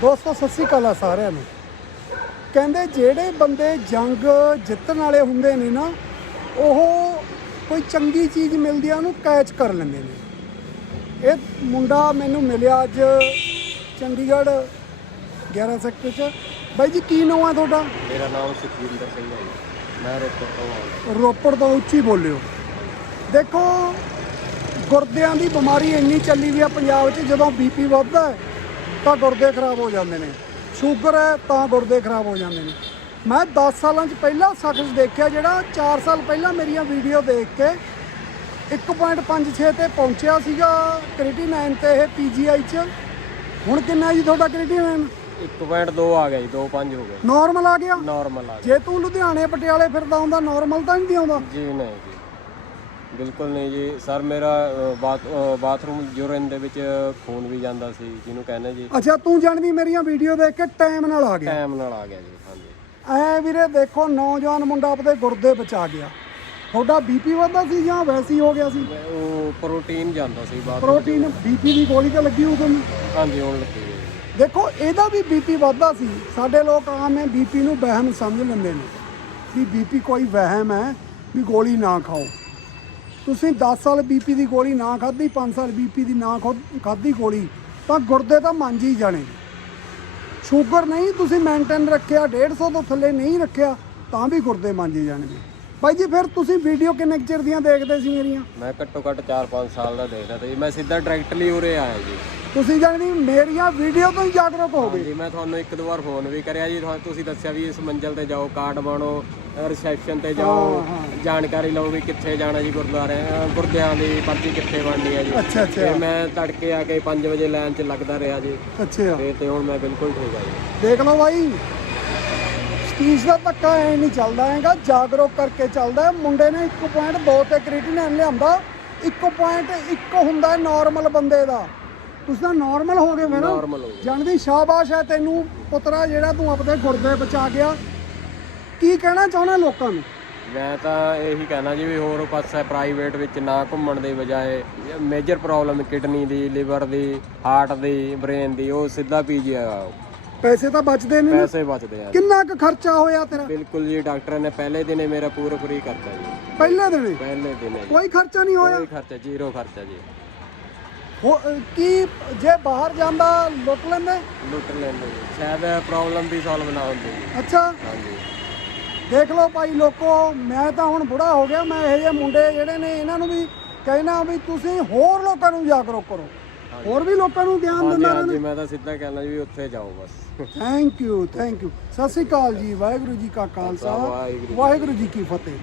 ਦੋਸਤੋ ਸਤਿ ਸ਼੍ਰੀ ਅਕਾਲ ਆ ਸਾਰਿਆਂ ਨੂੰ। ਕਹਿੰਦੇ ਜਿਹੜੇ ਬੰਦੇ ਜੰਗ ਜਿੱਤਣ ਵਾਲੇ ਹੁੰਦੇ ਨੇ ਨਾ ਉਹ ਕੋਈ ਚੰਗੀ ਚੀਜ਼ ਮਿਲਦੀ ਆ ਉਹਨੂੰ ਕੈਚ ਕਰ ਲੈਂਦੇ ਨੇ। ਇਹ ਮੁੰਡਾ ਮੈਨੂੰ ਮਿਲਿਆ ਅੱਜ ਚੰਡੀਗੜ੍ਹ 11 ਸੈਕਟਰ ਚ। ਬਾਈ ਜੀ ਕੀ ਨਾਮ ਆ ਤੁਹਾਡਾ? ਮੇਰਾ ਨਾਮ ਸੁਖਵਿੰਦਰ ਸਿੰਘ ਹੈ ਜੀ। ਮੈਂ ਰੋਪੜ ਤੋਂ ਹਾਂ। ਰੋਪੜ ਤੋਂ ਉੱਚੀ ਬੋਲਿਓ। ਦੇਖੋ ਗੁਰਦਿਆਂ ਦੀ ਬਿਮਾਰੀ ਇੰਨੀ ਚੱਲੀ ਵੀ ਆ ਪੰਜਾਬ 'ਚ ਜਦੋਂ ਬੀਪੀ ਵੱਧਦਾ ਹੈ ਤਾਂ ਗੁਰਦੇ ਖਰਾਬ ਹੋ ਜਾਂਦੇ ਨੇ। ਸ਼ੂਗਰ ਹੈ ਤਾਂ ਗੁਰਦੇ ਖਰਾਬ ਹੋ ਜਾਂਦੇ ਨੇ। ਮੈਂ 10 ਸਾਲਾਂ 'ਚ ਪਹਿਲਾ ਸ਼ਖਸ ਦੇਖਿਆ ਜਿਹੜਾ 4 ਸਾਲ ਪਹਿਲਾਂ ਮੇਰੀਆਂ ਵੀਡੀਓ ਦੇਖ ਕੇ 1.56 ਤੇ ਪਹੁੰਚਿਆ ਸੀਗਾ ਕ੍ਰਿਟੀਨਾਈਨ ਤੇ ਇਹ ਪੀਜੀਆਈ 'ਚ। ਹੁਣ ਕਿੰਨਾ ਜੀ ਤੁਹਾਡਾ ਕ੍ਰਿਟੀਨਾਈਨ 1.2 ਆ ਗਿਆ ਜੀ 2.5 ਹੋ ਗਿਆ ਨਾਰਮਲ ਆ ਗਿਆ? ਨਾਰਮਲ ਆ ਗਿਆ। ਜੇ ਤੂੰ ਲੁਧਿਆਣੇ ਪਟਿਆਲੇ ਫਿਰਦਾ ਹੁੰਦਾ ਨਾਰਮਲ ਤਾਂ ਨਹੀਂ ਆਉਂਦਾ ਜੀ ਨਹੀਂ ਜੀ। ਬਿਲਕੁਲ ਨਹੀਂ ਜੀ। ਸਰ ਮੇਰਾ uh, bath uh, bathroom urine ਦੇ ਵਿੱਚ ਖੂਨ ਵੀ ਜਾਂਦਾ ਸੀ ਜਿਹਨੂੰ ਕਹਿੰਦੇ ਜੀ। ਅੱਛਾ ਤੂੰ ਜਾਣਦੀ ਮੇਰੀਆਂ ਵੀਡੀਓ ਦੇਖ ਕੇ ਟਾਈਮ ਨਾਲ ਆ ਗਿਆ। ਟਾਈਮ ਨਾਲ ਆ ਗਿਆ ਜੀ ਹਾਂਜੀ। ਐ ਵੀਰੇ ਦੇਖੋ ਨੌਜਵਾਨ ਮੁੰਡਾ ਆਪਦੇ ਗੁਰਦੇ ਬਚਾ ਗਿਆ। ਤੁਹਾਡਾ ਬੀਪੀ ਵਧਦਾ ਸੀ ਜਾਂ ਵੈਸੇ ਹੀ ਹੋ ਗਿਆ ਸੀ? ਮੈਂ ਉਹ ਪ੍ਰੋਟੀਨ ਜਾਂਦਾ ਸੀ ਬਾਥਰੂਮ ਪ੍ਰੋਟੀਨ ਬੀਪੀ ਦੀ ਗੋਲੀ ਤਾਂ ਲੱਗੀ ਨੂੰ। ਹਾਂਜੀ ਹੁਣ ਲੱਗੀ ਹੋਈ ਹੈ। ਦੇਖੋ ਇਹਦਾ ਵੀ ਬੀਪੀ ਵੱਧਦਾ ਸੀ। ਸਾਡੇ ਲੋਕ ਆਮ ਹੈ ਬੀਪੀ ਨੂੰ ਵਹਿਮ ਸਮਝ ਲੈਂਦੇ ਨੇ ਵੀ ਬੀਪੀ ਕੋਈ ਵਹਿਮ ਹੈ ਵੀ ਗੋਲੀ ਨਾ ਖਾਓ। ਤੁਸੀਂ 10 ਸਾਲ ਬੀਪੀ ਦੀ ਗੋਲੀ ਨਾ ਖਾਧੀ 5 ਸਾਲ ਬੀਪੀ ਦੀ ਨਾ ਖੁਦ- ਖਾਧੀ ਗੋਲੀ, ਤਾਂ ਗੁਰਦੇ ਤਾਂ ਮੰਜ ਹੀ ਜਾਣੇ। ਸ਼ੂਗਰ ਨਹੀਂ, ਤੁਸੀਂ ਮੇਨਟੇਨ ਰੱਖਿਆ 150 ਤੋਂ ਥੱਲੇ ਨਹੀਂ ਰੱਖਿਆ, ਤਾਂ ਵੀ ਗੁਰਦੇ ਮੰਜ ਹੀ ਜਾਣਗੇ। ਬਾਈ ਜੀ ਫਿਰ ਤੁਸੀਂ ਵੀਡੀਓ ਕਿੰਨੇ ਕੁ ਚਿਰ ਦੀਆਂ ਦੇਖਦੇ ਸੀ ਮੇਰੀਆਂ? ਮੈਂ ਘੱਟੋ ਘੱਟ 4-5 ਸਾਲ ਦਾ ਦੇਖਦਾ ਤੇ ਜੀ ਮੈਂ ਸਿੱਧਾ ਡਾਇਰੈਕਟਲੀ ਉਰੇ ਆਇਆ ਜੀ। ਤੁਸੀਂ ਜਾਣੀ ਮੇਰੀਆਂ ਵੀਡੀਓ ਤੋਂ ਹੀ ਜਾਗਰੂਕ ਹੋ ਗਏ। ਹਾਂਜੀ ਮੈਂ ਤੁਹਾਨੂੰ ਇੱਕ ਦੋ ਵਾਰ ਫੋਨ ਵੀ ਕਰਿਆ ਜੀ ਤੁਹਾਨੂੰ ਤੁਸੀਂ ਦੱਸਿਆ ਵੀ ਇਸ ਮੰਜ਼ਲ ਤੇ ਜਾਓ ਕਾਰਡ ਬਣੋ ਰਿਸੈਪਸ਼ਨ ਤੇ ਜਾਓ ਜਾਣਕਾਰੀ ਲਓ ਵੀ ਕਿੱਥੇ ਜਾਣਾ ਜੀ ਗੁਰਦੁਆਰੇ ਅਹ ਗੁਰਦਿਆਂ ਦੀ ਪਰਚੀ ਕਿੱਥੇ ਬਣਨੀ ਹੈ ਜੀ। ਅੱਛਾ ਅੱਛਾ। ਮੈਂ ਤੜਕੇ ਆ ਕੇ 5 ਵਜੇ ਲਾਈਨ 'ਚ ਲੱਗਦਾ ਰਿਹਾ ਜੀ। ਅੱਛਾ। ਤੇ ਤੇ ਹੁਣ ਮੈਂ ਬਿਲਕੁਲ ਠੀਕ ਆ ਜੀ। ਦੇਖ ਲਓ ਬਾਈ ਸਤੀਸ਼ ਦਾ ਧੱਕਾ ਐ ਨਹੀਂ ਚੱਲਦਾ ਹੈਗਾ ਜਾਗਰੂਕ ਕਰਕੇ ਚੱਲਦਾ ਹੈ। ਮੁੰਡੇ ਨੇ 1.2 ਤੇ ਕ੍ਰੀਟਿਨਾਈਨ ਲਿਆਂਦਾ। 1.1 ਹੁੰਦਾ ਨਾਰਮਲ ਬੰਦੇ ਦਾ। ਤੁਸੀਂ ਤਾਂ ਨਾਰਮਲ ਹੋ ਗਏ ਗਿਆ ਜਾਣਦੀ ਸ਼ਾਬਾਸ਼ ਹੈ ਤੈਨੂੰ ਪੁੱਤਰਾ ਜਿਹੜਾ ਤੂੰ ਆਪਣੇ ਗੁਰਦੇ ਬਚਾ ਗਿਆ। ਕੀ ਕਹਿਣਾ ਚਾਹੁੰਦਾ ਲੋਕਾਂ ਨੂੰ? ਮੈਂ ਤਾਂ ਇਹੀ ਕਹਿਣਾ ਜੀ ਵੀ ਹੋਰ ਪਾਸੇ ਪ੍ਰਾਈਵੇਟ ਵਿੱਚ ਨਾ ਘੁੰਮਣ ਦੇ ਬਜਾਏ ਮੇਜਰ ਪ੍ਰੋਬਲਮ ਕਿਡਨੀ ਦੀ ਲਿਵਰ ਦੀ ਹਾਰਟ ਦੀ ਬ੍ਰੇਨ ਦੀ ਉਹ ਸਿੱਧਾ ਪੀਜੀ ਆਓ। ਪੈਸੇ ਤਾਂ ਬਚਦੇ ਨੇ ਨਾ। ਪੈਸੇ ਬਚਦੇ ਆ ਕਿੰਨਾ ਕੁ ਖਰਚਾ ਹੋਇਆ ਤੇਰਾ? ਬਿਲਕੁਲ ਜੀ ਡਾਕਟਰ ਨੇ ਪਹਿਲੇ ਦਿਨੇ ਮੇਰਾ ਪੂਰਾ ਫ੍ਰੀ ਕਰਤਾ ਜੀ। ਪਹਿਲੇ ਦਿਨੇ? ਪਹਿਲੇ ਦਿਨੇ ਜੀ। ਕੋਈ ਖਰਚਾ ਨਹੀਂ ਹੋਇਆ? ਕੋਈ ਖਰਚਾ ਜ਼ੀਰੋ ਖਰਚਾ ਜੀ। ਹੋ- ਕੀ ਜੇ ਬਾਹਰ ਜਾਂਦਾ ਲੁੱਟ ਲੈਂਦੇ? ਲੁੱਟ ਲੈਂਦੇ ਜੀ। ਸ਼ਾਇਦ ਪ੍ਰੋਬਲਮ ਵੀ ਸੋਲਵ ਨਾ ਹੁੰਦੀ ਜੀ। ਅੱਛਾ। ਹਾਂਜੀ। ਦੇਖ ਲਓ ਭਾਈ ਲੋਕੋ ਮੈਂ ਤਾਂ ਹੁਣ ਬੁੜਾ ਹੋ ਗਿਆ ਮੈਂ ਇਹ ਜਿਹੇ ਮੁੰਡੇ ਜਿਹੜੇ ਨੇ ਇਹਨਾਂ ਨੂੰ ਵੀ ਕਹਿਣਾ ਵੀ ਤੁਸੀਂ ਹੋਰ ਲੋਕਾਂ ਨੂੰ ਜਾਗਰੂਕ ਕਰੋ ਹੋਰ ਵੀ ਲੋਕਾਂ ਨੂੰ ਗਿਆਨ ਹਾਂਜੀ ਦਿੰਦਾ ਹਾਂਜੀ ਰਹਿਣਾ। ਮੈਂ ਤਾਂ ਸਿੱਧਾ ਕਹਿਣਾ ਜੀ ਵੀ ਉੱਥੇ ਜਾਓ ਬਸ। ਥੈਂਕ ਯੂ ਥੈਂਕ ਯੂ ਸਤਿ ਸ੍ਰੀ ਅਕਾਲ ਜੀ ਵਾਹਿਗੁਰੂ ਜੀ ਕਾ ਖਾਲਸਾ ਵਾਹਿਗੁਰੂ ਜੀ ਕੀ ਫਤਿਹ।